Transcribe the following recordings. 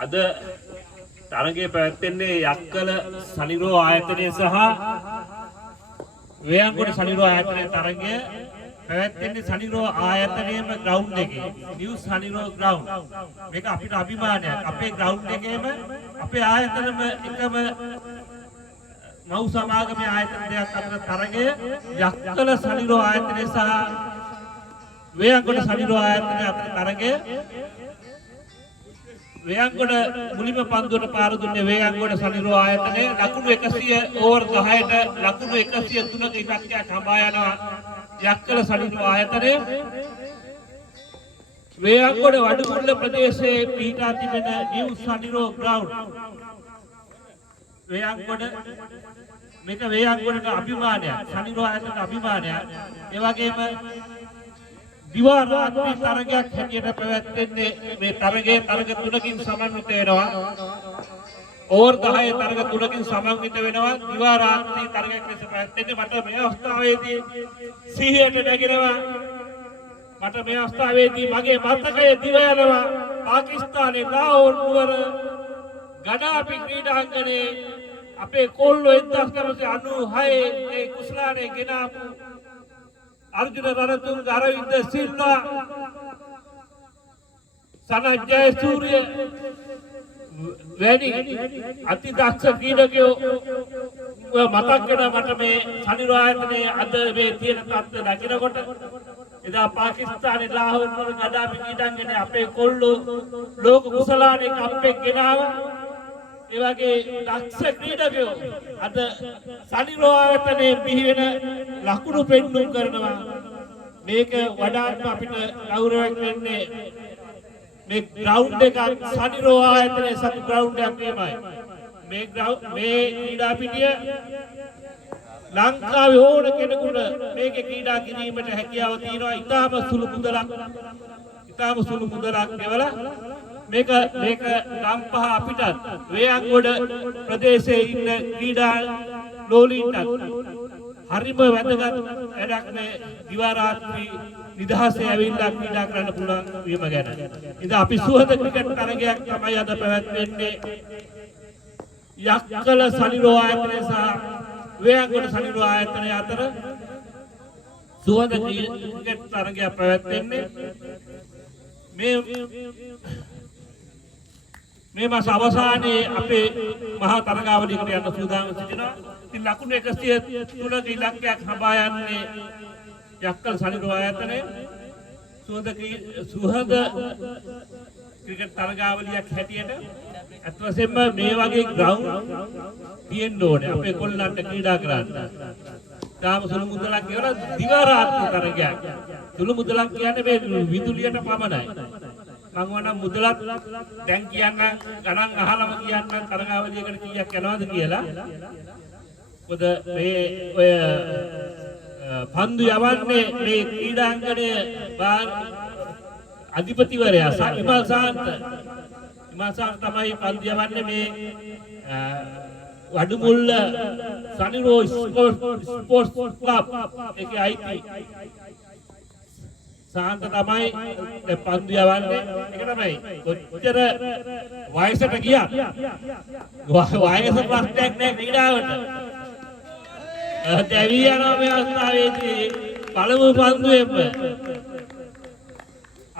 අද තරගයේ පැවැත්වෙන්නේ යක්කල සනිරෝ ආයතනය සහ වේයන්ගොඩ සනිරෝ ආයතනයේ තරගය පැවැත්වෙන්නේ සනිරෝ ආයතනයේම ග්‍රවුන්ඩ් එකේ. New Saniro ground. මේක අපිට අභිමානයක්. අපේ ග්‍රවුන්ඩ් එකේම අපේ ආයතනෙම එකම මව් සමාගමේ ආයතන දෙකක් අතර තරගය යක්කල සනිරෝ ආයතනය සහ වේයන්ගොඩ සනිරෝ ආයතනය අතර තරගය වේයන්ගොඩ මුලින්ම පන්දුවට පාර දුන්නේ වේයන්ගොඩ සනිරෝ ආයතනය ලකුණු 100 ඕවර් 10ට ලකුණු 103ක ඉලක්කයක් හඹා යනවා යක්කල සනිරෝ ආයතනය වේයන්ගොඩ වඩුමුල්ල ප්‍රදේශයේ පිහිටා තිබෙන නිව් සනිරෝ ග්‍රවුන්ඩ් වේයන්ගොඩ මේක වේයන්ගොඩට අභිමානයක් සනිරෝ ආයතනට අභිමානයක් ඒ වගේම දිවා රාත්‍රී තරගයක් හැටියට පැවැත්වෙන්නේ මේ තරගයේ තරග තුනකින් සමන්විත වෙනවා ඕවර් 10 තරග තුනකින් සමන්විත වෙනවා දිවා රාත්‍රී තරගයක් ලෙස පැවැත්වෙන්නේ මට මේ අවස්ථාවේදී සිහියට නැගෙනවා මට මේ අවස්ථාවේදී මගේ මතකය දිව යනවා පාකිස්තානයේ ලාහෝර් නුවර ගඩාපි ක්‍රීඩාංගණයේ අපේ කොල්ලෝ 1996 මේ කුස්ලානේ ගෙනාපු अर्जुन रणतुंग अरविंद सिल्वा सनत जयसूर्य වැනි අති දක්ෂ ක්‍රීඩකයෝ මතක් වෙන මට මේ සනිරෝ ආයතනයේ අද මේ තියෙන තත්ත්වය දකිනකොට එදා පාකිස්තානයේ ලාහෝර් වල ගඩාපි ක්‍රීඩාංගණයේ අපේ කොල්ලෝ ලෝක කුසලානේ කප්පෙක් ගෙනාවා ඒ වගේ දක්ෂ ක්‍රීඩකයෝ අද සනිරෝ ආයතනයේ බිහි වෙන ලකුණු පෙන්නුම් කරනවා මේක වඩාත්ම අපිට ගෞරවයක් වෙන්නේ මේ ග්‍රවුන්ඩ් එක සනිරෝ ආයතනයේ සතු ග්‍රවුන්ඩ් එකක් වීමයි මේ ක්‍රීඩා පිටිය ලංකාවේ ඕන කෙනෙකුට මේකේ ක්‍රීඩා කිරීමට හැකියාව තියෙනවා ඉතාම සුළු මුදලක් ගෙවලා මේක ගම්පහ අපිටත් වේයන්ගොඩ ප්‍රදේශයේ ඉන්න ක්‍රීඩා ලෝලීන්ට හරිම වැදගත් වැඩක් මේ දිවා රාත්‍රී නිදහසේ ඇවිල්ලා ක්‍රීඩා කරන්න පුළුවන් වීම ගැන. ඉතින් අපි සුහද ක්‍රිකට් තරගයක් තමයි අද පැවැත්වෙන්නේ. යක්කල සනිරෝ ආයතනය සහ වේයන්ගොඩ සනිරෝ ආයතනය අතර සුහද ක්‍රිකට් තරගයක් පැවැත්වෙන්නේ. මේ මාස අවසානයේ අපේ මහා තරගාවලියකට යන්න සූදානම් සිටිනවා. ඉතින් ලකුණු 103ක ඉලක්කයක් හඹා යන්නේ යක්කල සනිරෝ ආයතනයේ සුහද ක්‍රිකට් තරගාවලියක් හැටියට අත් වශයෙන්ම මේ වගේ ග්‍රවුන්ඩ් තියෙන්න ඕනේ අපේ කොල්ලන්ට ක්‍රීඩා කරන්න. තාම සුළු මුදලක් කියලා දිවා රාත්‍රී තරගයක්. සුළු මුදලක් කියන්නේ මේ විදුලියට පමණයි. මම වුණා මුදලත් දැන් කියන්න ගණන් අහලම කියන්න තරගාවලියකට කීයක් යනවද කියලා. මොකද මේ ඔය පන්දු යවන්නේ මේ ක්‍රීඩාංගණයේ අධිපතිවරයා ඉමල් සාන්ත තමයි පන්දු යවන්නේ මේ වඩුමුල්ල සනිරෝ ස්පෝර්ට්ස් ක්ලබ් එකේ අයිති සාන්ත තමයි පන්දු යවන්නේ ඒක තමයි කොච්චර වයසට ගියත් වයස ප්‍රශ්නයක් නෑ ක්‍රීඩාවට දැවි යනවා මේ අවස්ථාවේදී පළමු පන්දුවෙම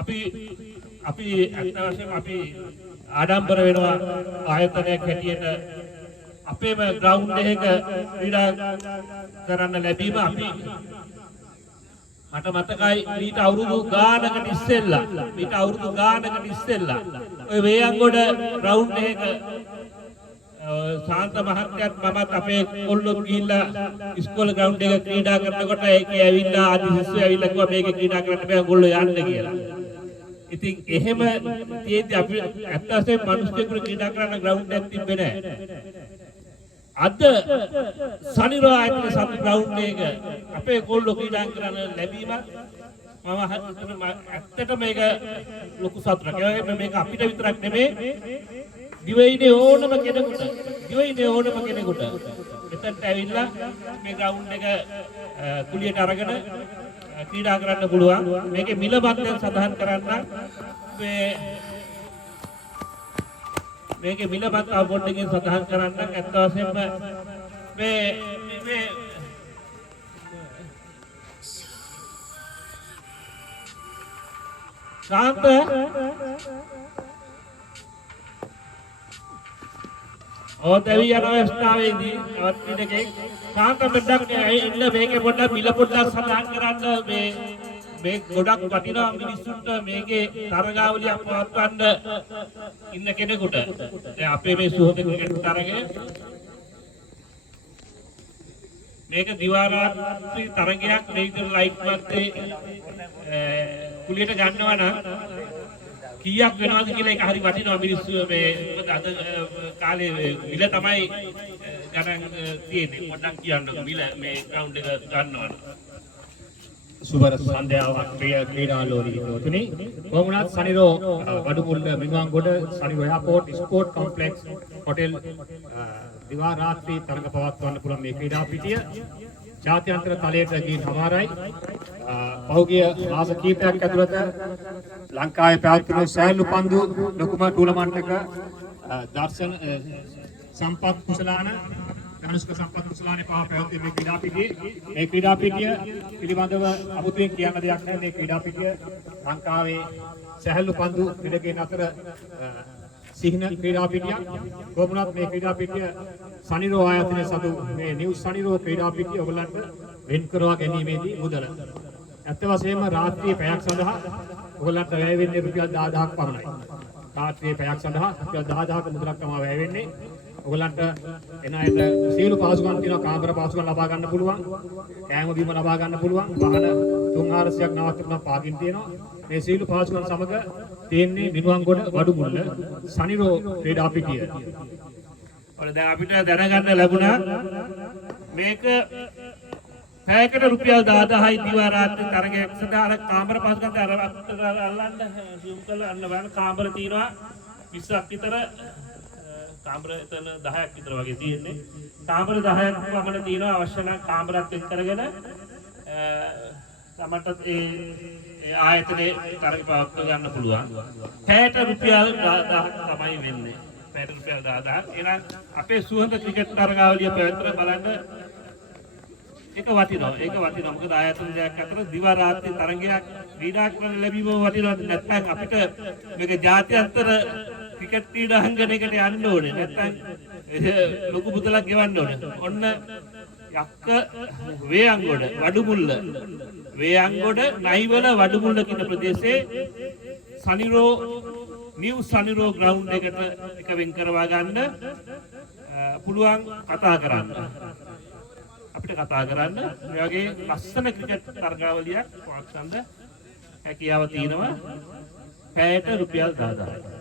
අපි අත් වශයෙන්ම අපි ආඩම්බර වෙනවා ආයතනයක් හැටියට අපේම ග්‍රවුන්ඩ් එකක ක්‍රීඩා කරන්න ලැබීම අපි මට මතකයි ඊට අවුරුදු ගානකට ඉස්සෙල්ලා ඔය වේයන්ගොඩ ග්‍රවුන්ඩ් එකක සාන්ත මහත්තයත් මමත් අපේ කොල්ලෝ ගිහිල්ලා ඉස්කෝලේ ග්‍රවුන්ඩ් එකක ක්‍රීඩා කරනකොට ඒකේ ඇවිල්ලා ආදි ශිෂ්‍යයෝ ඇවිල්ලා කිව්වා මේකේ ක්‍රීඩා කරන්න බෑ ඔයගොල්ලෝ යන්න කියලා. ඉතින් එහෙම තියෙද්දි අපි ඇත්ත වශයෙන්ම මිනිස්සුන්ට ක්‍රීඩා කරන්න ග්‍රවුන්ඩ් එකක් තිබ්බේ නැහැ. අද සනිරෝ ආයතනයේ සතු ග්‍රවුන්ඩ් එක අපේ කොල්ලෝ ක්‍රීඩා කරන්න ලැබීම මම ඇත්තට මේක ලොකු සතුටක්. ඒ වගේම මේක අපිට විතරක් නෙමෙයි දිවයිනේ ඕනම කෙනෙකුට මෙතනට ඇවිල්ලා මේ ග්‍රවුන්ඩ් එක කුලියට අරගෙන ක්‍රීඩා කරන්න පුළුවන්. මේකේ මිල බද්දෙන් සඳහන් කරන්න මේ මේකේ මිලපත් අවබෝධයෙන් සඳහන් කරන්න ඇත්ත වශයෙන්ම මේ ශාන්ත ඕතවි යන අවස්ථාවේදී අවත්තිනකේ ශාන්ත බෙඩක් ඉන්න මේකේ පොඩ්ඩක් මිල පොඩ්ඩක් සඳහන් කරන්න මේ ගොඩක් වටිනා මිනිස්සුන්ට මේකේ තරගාවලියක් පවත්වන්න ඉන්න කෙනෙකුට දැන් අපේ මේ සුහද ක්‍රිකට් තරගය මේක දිවා රාත්‍රී තරගයක් මේක ලයිට් මැත්තේ කුලියට ගන්නවා නම් කීයක් වෙනවද කියලා ඒක හරි වටිනවා මිනිස්සු මේ මොකද අද කාලේ මිල තමයි ගණන් තියෙන්නේ පොඩ්ඩක් කියන්න මිල මේ ග්‍රවුන්ඩ් එක ගන්නවා සුබර සන්ධ්‍යාවක් ප්‍රිය ක්‍රීඩාලෝලී හිතවතුනි කොමුණත් Saniro Wadumulla Minuwangoda Saniro airport sport complex hotel දිවා රාත්‍රී තරඟ පවත්වන්න පුළුවන් මේ ක්‍රීඩා පිටිය ජාත්‍යන්තර තලයට ගිහින් හමාරයි පහුගිය මාස කිහිපයක් ඇතුළත ලංකාවේ පැවැත්වුණු සෑහළු පන්දු ලොකුම ටූර්නමන්ට් එක දර්ශන සම්පත් කුසලාන ධනුෂ්ක සම්පත් කුසලානේ පහ පැවැත්වීමේ මේ ක්‍රීඩා පිටිය පිළිබඳව අමුතුවෙන් කියන්න දෙයක් නැහැ මේ ක්‍රීඩා පිටිය ලංකාවේ සෑහළු පන්දු ක්‍රීඩකයන් අතර සිහින ක්‍රීඩා පිටියක් කොමුණත් මේ ක්‍රීඩා පිටිය සනිරෝ ආයතනයේ සතු මේ නිව් සනිරෝ ක්‍රීඩා පිටිය ඔයගලන්ට වෙන් කරවා ගැනීමේදී මුදල ඇත්ත වශයෙන්ම රාත්‍රියේ පැයක් සඳහා ඔයගලන්ට වැය වෙන්නේ රුපියල් 10000ක් පමණයි. රාත්‍රියේ පැයක් සඳහා රුපියල් 10000ක මුදලක් තමයි වැය වෙන්නේ. ඔයගලන්ට එන අයට සියලු පහසුකම් තියෙනවා කාමර පහසුකම් ලබා ගන්න පුළුවන්. කෑම බීම ලබා ගන්න පුළුවන්. වාහන 3-400ක් නවත්තන පාකින් තියෙනවා. මේ සියලු පහසුකම් සමග තියෙන්නේ මිනුවන්ගොඩ වඩුමුල්ල සනිරෝ ක්‍රීඩා පිටිය. ඔය දැන් අපිට දැනගන්න ලැබුණා මේක පැයකට රුපියල් 10000යි දිවා රාත්‍රී තරගයක් සඳහා අර කාමර පහසුකම් අල්ලන්න සියුම් කරලා අන්න බලන්න කාමර තියෙනවා 20ක් විතර කාමර එතන 10ක් විතර වගේ තියෙන්නේ කාමර 10ක් පමණ තියෙනවා අවශ්‍ය නම් කාමරات එක් කරගෙන තමටත් ඒ ආයතනයේ තරග පවත්ව ගන්න පුළුවන් පැයට රුපියල් 10000ක් තමයි වෙන්නේ පැයට රුපියල් 10000ක් එහෙනම් අපේ සුහද ක්‍රිකට් තරගාවලිය පැවැත්වලා බලන්න ඒක වටිනවා මොකද ආයතන දෙකක් අතර දිවා රාත්‍රී තරගයක් ක්‍රීඩා කරන්න ලැබීම වටිනවා නැත්නම් අපිට මේක ජාත්‍යන්තර ක්‍රිකට් ක්‍රීඩාංගණයකට යන්න ඕනේ නැත්නම් ලොකු මුදලක් ගෙවන්න ඕනේ ඔන්න යක්ක වේයන්ගොඩ වඩුමුල්ල වේයන්ගොඩ නයිවල වඩුමුල්ල කියන ප්‍රදේශයේ සනිරෝ නිව් සනිරෝ ග්‍රවුන්ඩ් එකට එක වෙන් කරවා ගන්න පුළුවන් කතා කරන්න අපිට කතා කරන්න මේ වගේ ලස්සන ක්‍රිකට් තරගාවලියක් පවත්වන්න හැකියාව තියෙනවා පැයට රුපියල් 10000ක්